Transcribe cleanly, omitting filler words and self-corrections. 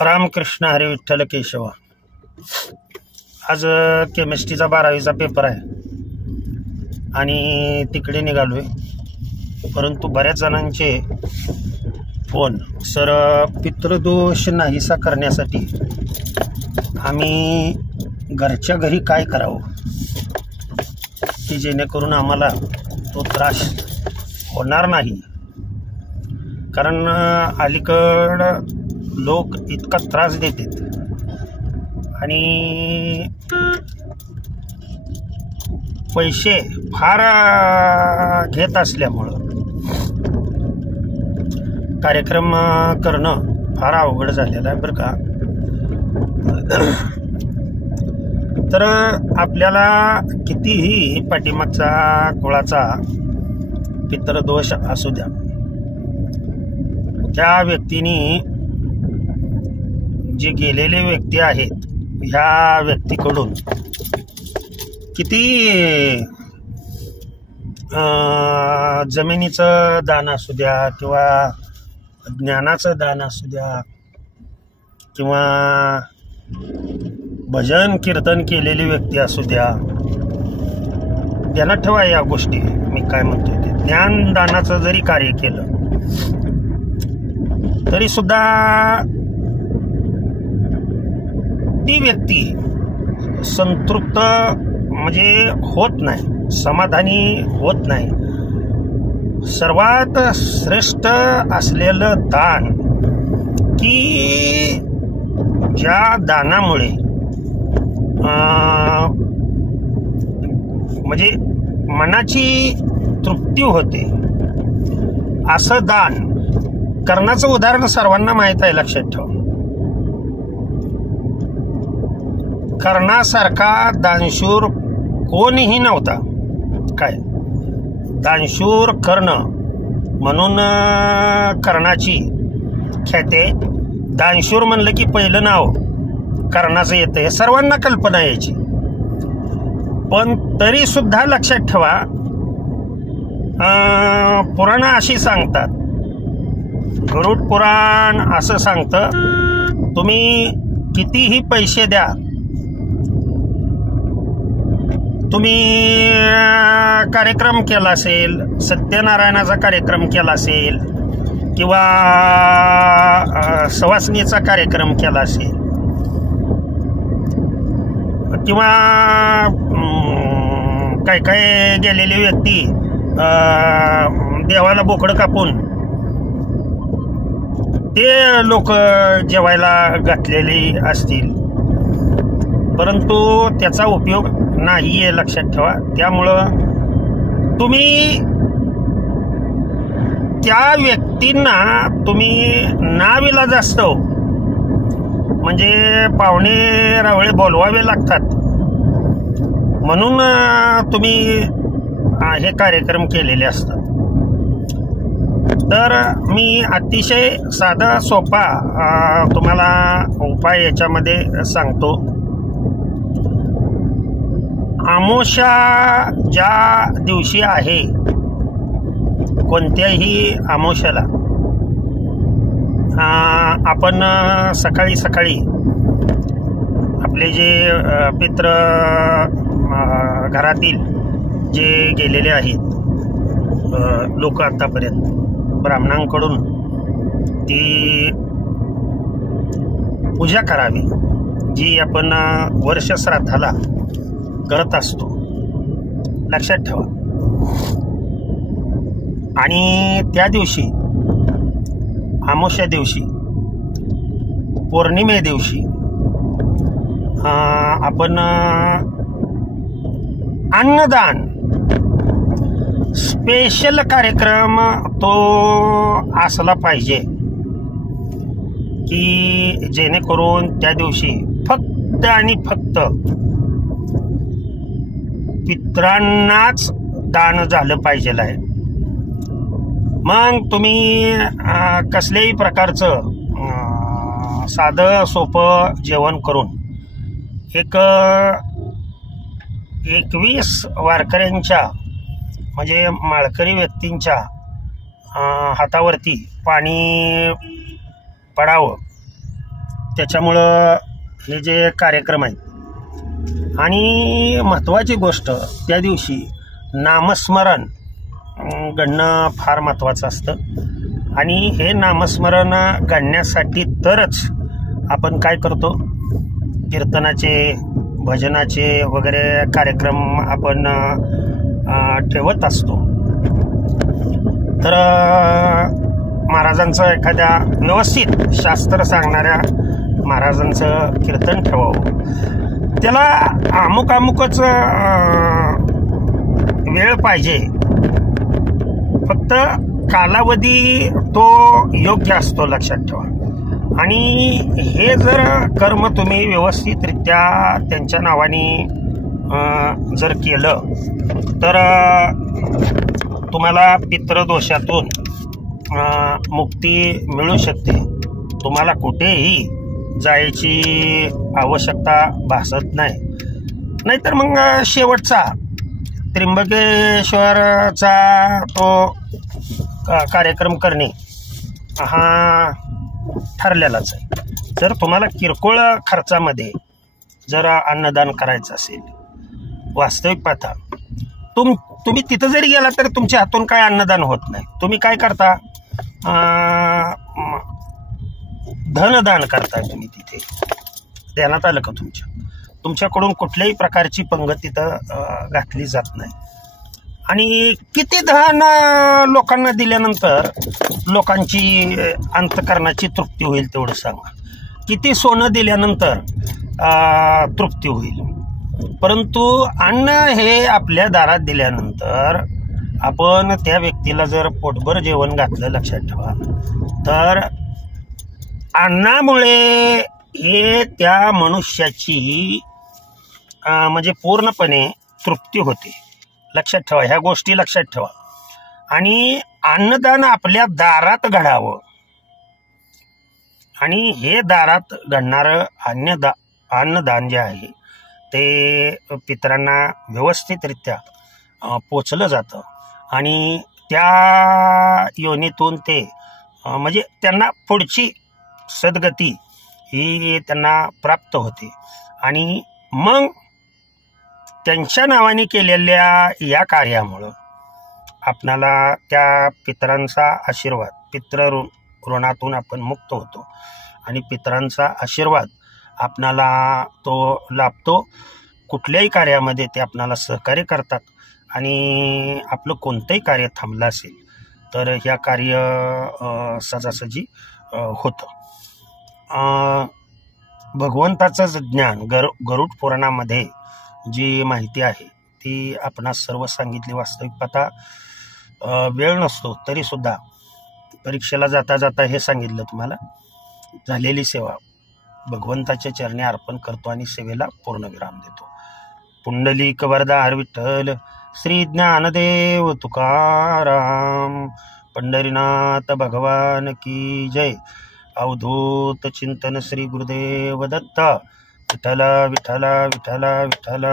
रामकृष्ण हरी विठ्ठल केशव। आज केमिस्ट्रीचा 12वीचा पेपर आहे आणि तिकडे निघालोय, परंतु बऱ्याच जणांचे फोन सर पितृदोष नाहीसा करण्यासाठी आम्ही घरच्या घरी काय करावं की जेणेकरून आम्हाला तो त्रास होणार नाही। कारण अलीकडं लोक इतका त्रास देतात आणि पैसे फार घेत असल्यामुळं कार्यक्रम करणं फार अवघड झालेलं आहे बरं का। तर आपल्याला कितीही पाठीमागचा कुळाचा पितृदोष असू द्या, त्या व्यक्तीनी जे गेलेले व्यक्ती आहेत ह्या व्यक्तीकडून किती जमिनीचं दान असू द्या किंवा ज्ञानाचं दान असू द्या किंवा भजन कीर्तन केलेली व्यक्ती असू द्या, ध्यानात ठेवा या गोष्टी। मी काय म्हणतोय ते ज्ञानदानाचं जरी कार्य केलं तरी सुद्धा ती व्यक्ती संतृप्त म्हणजे होत नाही, समाधानी होत नाही। सर्वात श्रेष्ठ असलेलं दान की ज्या दानामुळे म्हणजे मनाची तृप्ती होते असं दान कर्णाचं उदाहरण सर्वांना माहित आहे, लक्षात ठेवा। कर्णासारखा दानशूर कोणीही नव्हता। काय दानशूर कर्ण म्हणून कर्णाची ख्याती। दानशूर म्हणलं की पहिलं नाव कर्णाचं येतं, हे सर्वांना कल्पना यायची। पण तरी सुद्धा लक्षात ठेवा, पुराण अशी सांगतात, गरुड पुराण असं सांगतं, तुम्ही कितीही पैसे द्या, तुम्ही कार्यक्रम केला असेल, सत्यनारायणाचा कार्यक्रम केला असेल किंवा सवासणीचा कार्यक्रम केला असेल किंवा काय काय गेलेली व्यक्ती देवाला बोकडं कापून ते लोक जेवायला घातलेले असतील, परंतु त्याचा उपयोग नाही आहे, लक्षात ठेवा। त्यामुळं तुम्ही त्या व्यक्तींना तुम्ही नाविलाज असतो, म्हणजे पाहुणे रावळे बोलवावे लागतात म्हणून तुम्ही हे कार्यक्रम केलेले असतात। तर मी अतिशय साधा सोपा तुम्हाला उपाय याच्यामध्ये सांगतो। अमावस्या ज्या दिवशी आहे, कोणत्याही अमावस्याला आपण सकाळी सकाळी आपले जे पितृ घरातील जे गेलेले आहेत लोक आतापर्यंत, ब्राह्मणांकडून ती पूजा करावी जी आपण वर्ष श्राद्धाला करत असतो, लक्षात ठेवा। आणि त्या दिवशी अमावस्या दिवशी पौर्णिमे दिवशी आपण अन्नदान स्पेशल कार्यक्रम तो असला पाहिजे की जेणेकरून त्या दिवशी फक्त आणि फक्त पितरांनाच दान झालं पाहिजे आहे। मग तुम्ही कसल्याही प्रकारचं साधं सोपं जेवण करून 21 वारकऱ्यांच्या म्हणजे माळकरी व्यक्तींच्या हातावरती पाणी पडावं त्याच्यामुळं हे जे कार्यक्रम आहेत आणि महत्त्वाची गोष्ट त्या दिवशी नामस्मरण घडणं फार महत्त्वाचं असतं आणि हे नामस्मरण घडण्यासाठी तरच आपण काय करतो, कीर्तनाचे भजनाचे वगैरे कार्यक्रम आपण ठेवत असतो. तर महाराजांचं एखाद्या व्यवस्थित शास्त्र सांगणाऱ्या महाराजांचं कीर्तन ठेवावं. त्याला अमुकच वेळ पाहिजे, फक्त कालावधी तो योग्य असतो, लक्षात ठेवा. आणि हे जर कर्म तुम्ही व्यवस्थितरित्या त्यांच्या नावाने जर केलं तर तुम्हाला पितृदोषातून मुक्ती मिळू शकते. तुम्हाला कुठेही जायची आवश्यकता भासत नाही. नाहीतर मग शेवटचा त्र्यंबकेश्वरचा तो कार्यक्रम करणे हा ठरलेलाच आहे. जर तुम्हाला किरकोळ खर्चामध्ये जर अन्नदान करायचं असेल, वास्तविक पाहता तुम्ही तिथं जरी गेला तरी तुमच्या हातून काय अन्नदान होत नाही. तुम्ही काय करता, धनदान करता. तुम्ही तिथे ध्यानात आलं का तुमच्याकडून कुठल्याही प्रकारची पंगत तिथं घातली जात नाही. आणि किती धन लोकांना दिल्यानंतर लोकांची अंतःकरणाची तृप्ती होईल तेवढं सांगा. किती सोनं दिल्यानंतर तृप्ती होईल. परंतु अन्न हे आपल्या दारात दिल्यानंतर आपण त्या व्यक्तीला जर पोटभर जेवण घातलं, लक्षात ठेवा, तर अन्नामुळे हे त्या मनुष्याची म्हणजे पूर्णपणे तृप्ती होते. लक्षात ठेवा, ह्या गोष्टी लक्षात ठेवा. आणि अन्नदान आपल्या दारात घडावं. आणि हे दारात घडणारं अन्नदान जे आहे ते पितरांना व्यवस्थितरित्या पोचलं जातं आणि त्या योनीतून ते म्हणजे त्यांना पुढची सद्गती ही त्यांना प्राप्त होते. आणि मग त्यांच्या नावाने केलेल्या या कार्यामुळं आपणाला त्या पितरांचा आशीर्वाद, पितृ ऋणातून आपण मुक्त होतो आणि पितरांचा आशीर्वाद आपणाला तो लाभतो. कुठल्याही कार्यामध्ये ते आपणाला सहकार्य करतात आणि आपलं कोणतंही कार्य थांबलं असेल तर ह्या कार्य सहजासहजी होतं. भगवंताचं ज्ञान गरुड पुराणामध्ये जी माहिती आहे ती आपणास सर्व सांगितली. वास्तविक पाहता वेळ नसतो तरीसुद्धा परीक्षेला जाता जाता हे सांगितलं तुम्हाला. झालेली सेवा भगवंताच्या चरणी अर्पण करतो आणि सेवेला पूर्णविराम देतो. पुंडलिक वरदार विठ्ठल श्री ज्ञानदेव तुकाराम. पंढरीनाथ भगवान की जय. अवधूत चिंतन श्री गुरुदेव दत्त. विठ्ठल विठ्ठल विठ्ठल विठ्ठल.